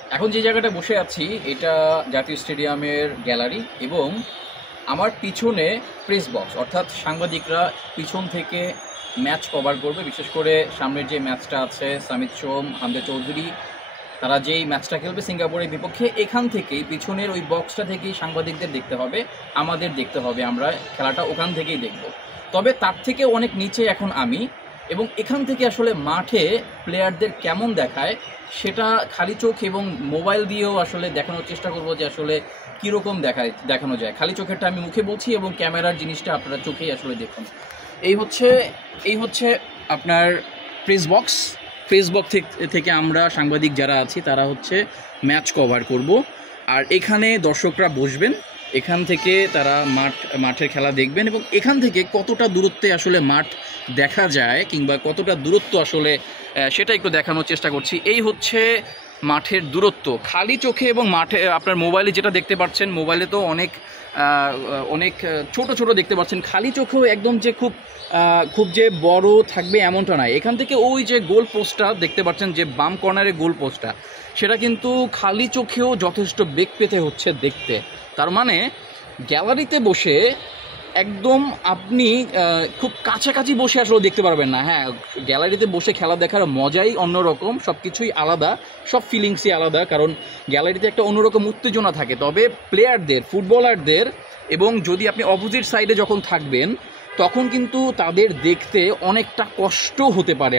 এখন যে জায়গাটা বসে আছি এটা জাতীয় স্টেডিয়ামের গ্যালারি এবং আমার পিছনে প্রেস বক্স, অর্থাৎ সাংবাদিকরা পিছন থেকে ম্যাচ কভার করবে। বিশেষ করে সামনের যে ম্যাচটা আছে সামিত সোম, হামজা চৌধুরী, তারা যেই ম্যাচটা খেলবে সিঙ্গাপুরের বিপক্ষে, এখান থেকেই পিছনের ওই বক্সটা থেকেই সাংবাদিকদের দেখতে হবে, আমাদের দেখতে হবে, আমরা খেলাটা ওখান থেকেই দেখব। তবে তার থেকে অনেক নিচে এখন আমি, এবং এখান থেকে আসলে মাঠে প্লেয়ারদের কেমন দেখায় সেটা খালি চোখ এবং মোবাইল দিয়েও আসলে দেখানোর চেষ্টা করব যে আসলে কীরকম দেখানো যায়। খালি চোখেরটা আমি মুখে বলছি এবং ক্যামেরার জিনিসটা আপনারা চোখেই আসলে দেখুন। এই হচ্ছে আপনার প্রেস বক্স থেকে আমরা সাংবাদিক যারা আছি তারা হচ্ছে ম্যাচ কভার করব। আর এখানে দর্শকরা বসবেন, এখান থেকে তারা মাঠের খেলা দেখবেন এবং এখান থেকে কতটা দূরত্বে আসলে মাঠ দেখা যায় কিংবা কতটা দূরত্ব আসলে সেটা একটু দেখানোর চেষ্টা করছি। এই হচ্ছে মাঠের দূরত্ব খালি চোখে এবং মাঠে। আপনার মোবাইলে যেটা দেখতে পাচ্ছেন, মোবাইলে তো অনেক অনেক ছোট ছোট দেখতে পাচ্ছেন, খালি চোখেও একদম যে খুব যে বড় থাকবে এমনটা নয়। এখান থেকে ওই যে গোল পোস্টটা দেখতে পাচ্ছেন, যে বাম কর্নারে গোল পোস্টটা, সেটা কিন্তু খালি চোখেও যথেষ্ট বেগ পেতে হচ্ছে দেখতে। তার মানে গ্যালারিতে বসে একদম আপনি খুব কাছাকাছি বসে আসলে দেখতে পারবেন না। হ্যাঁ, গ্যালারিতে বসে খেলা দেখার মজাই অন্যরকম, সব কিছুই আলাদা, সব ফিলিংসই আলাদা, কারণ গ্যালারিতে একটা অন্যরকম উত্তেজনা থাকে। তবে প্লেয়ারদের, ফুটবলারদের, এবং যদি আপনি অপোজিট সাইডে যখন থাকবেন তখন কিন্তু তাদের দেখতে অনেকটা কষ্ট হতে পারে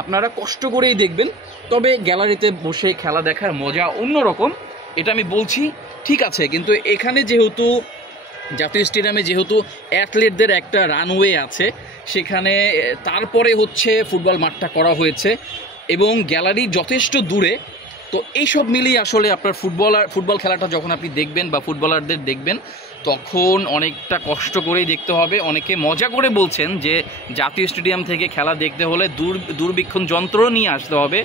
আপনারা কষ্ট করেই দেখবেন। তবে গ্যালারিতে বসে খেলা দেখার মজা অন্যরকম, এটা আমি বলছি, ঠিক আছে। কিন্তু এখানে যেহেতু জাতীয় স্টেডিয়ামে যেহেতু অ্যাথলেটদের একটা রানওয়ে আছে, সেখানে তারপরে হচ্ছে ফুটবল মাঠটা করা হয়েছে এবং গ্যালারি যথেষ্ট দূরে। তো এইসব মিলিয়ে আসলে আপনার ফুটবল খেলাটা যখন আপনি দেখবেন বা ফুটবলারদের দেখবেন তখন অনেকটা কষ্ট করেই দেখতে হবে। অনেকে মজা করে বলছেন যে জাতীয় স্টেডিয়াম থেকে খেলা দেখতে হলে দূরবীক্ষণ যন্ত্র নিয়ে আসতে হবে,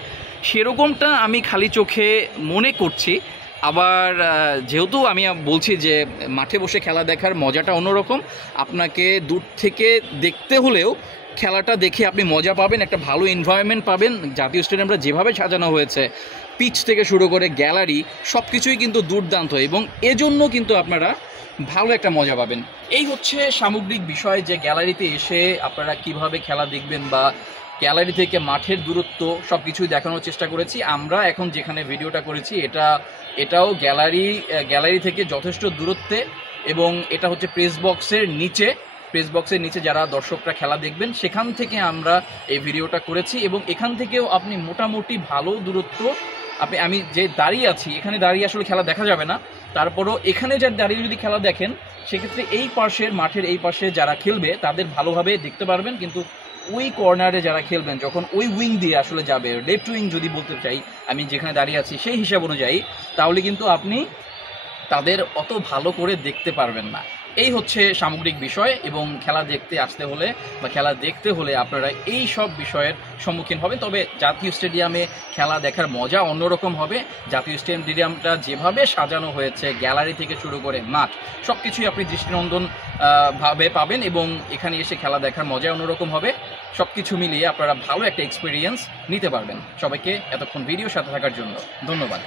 সেরকমটা আমি খালি চোখে মনে করছি। আবার যেহেতু আমি বলছি যে মাঠে বসে খেলা দেখার মজাটা অন্যরকম, আপনাকে দূর থেকে দেখতে হলেও খেলাটা দেখে আপনি মজা পাবেন, একটা ভালো এনভায়রনমেন্ট পাবেন। জাতীয় স্টেডিয়ামটা যেভাবে সাজানো হয়েছে, পিচ থেকে শুরু করে গ্যালারি, সব কিছুই কিন্তু দুর্দান্ত এবং এজন্য কিন্তু আপনারা ভালো একটা মজা পাবেন। এই হচ্ছে সামগ্রিক বিষয়, যে গ্যালারিতে এসে আপনারা কিভাবে খেলা দেখবেন বা গ্যালারি থেকে মাঠের দূরত্ব সব কিছুই দেখানোর চেষ্টা করেছি। আমরা এখন যেখানে ভিডিওটা করেছি এটাও গ্যালারি থেকে যথেষ্ট দূরত্বে, এবং এটা হচ্ছে প্রেস বক্সের নিচে যারা দর্শকরা খেলা দেখবেন সেখান থেকে আমরা এই ভিডিওটা করেছি। এবং এখান থেকেও আপনি মোটামুটি ভালো দূরত্ব, আমি যে দাঁড়িয়ে আছি এখানে দাঁড়িয়ে আসলে খেলা দেখা যাবে না, তারপরও এখানে যা দাঁড়িয়ে যদি খেলা দেখেন সেক্ষেত্রে এই পাশের মাঠের এই পাশে যারা খেলবে তাদের ভালোভাবে দেখতে পারবেন। কিন্তু ওই কর্নারে যারা খেলবেন, যখন ওই উইং দিয়ে আসলে যাবে, লেফট উইং যদি বলতে চাই আমি যেখানে দাঁড়িয়ে আছি সেই হিসাব অনুযায়ী, তাহলে কিন্তু আপনি তাদের অত ভালো করে দেখতে পারবেন না। এই হচ্ছে সামগ্রিক বিষয়, এবং খেলা দেখতে হলে আপনারা এই সব বিষয়ের সম্মুখীন হবেন। তবে জাতীয় স্টেডিয়ামে খেলা দেখার মজা অন্যরকম হবে। জাতীয় স্টেডিয়ামটা যেভাবে সাজানো হয়েছে, গ্যালারি থেকে শুরু করে মাঠ, সব কিছুই আপনি দৃষ্টিনন্দন ভাবে পাবেন এবং এখানে এসে খেলা দেখার মজা অন্যরকম হবে। সব কিছু মিলিয়ে আপনারা ভালো একটা এক্সপিরিয়েন্স নিতে পারবেন। সবাইকে এতক্ষণ ভিডিওর সাথে থাকার জন্য ধন্যবাদ।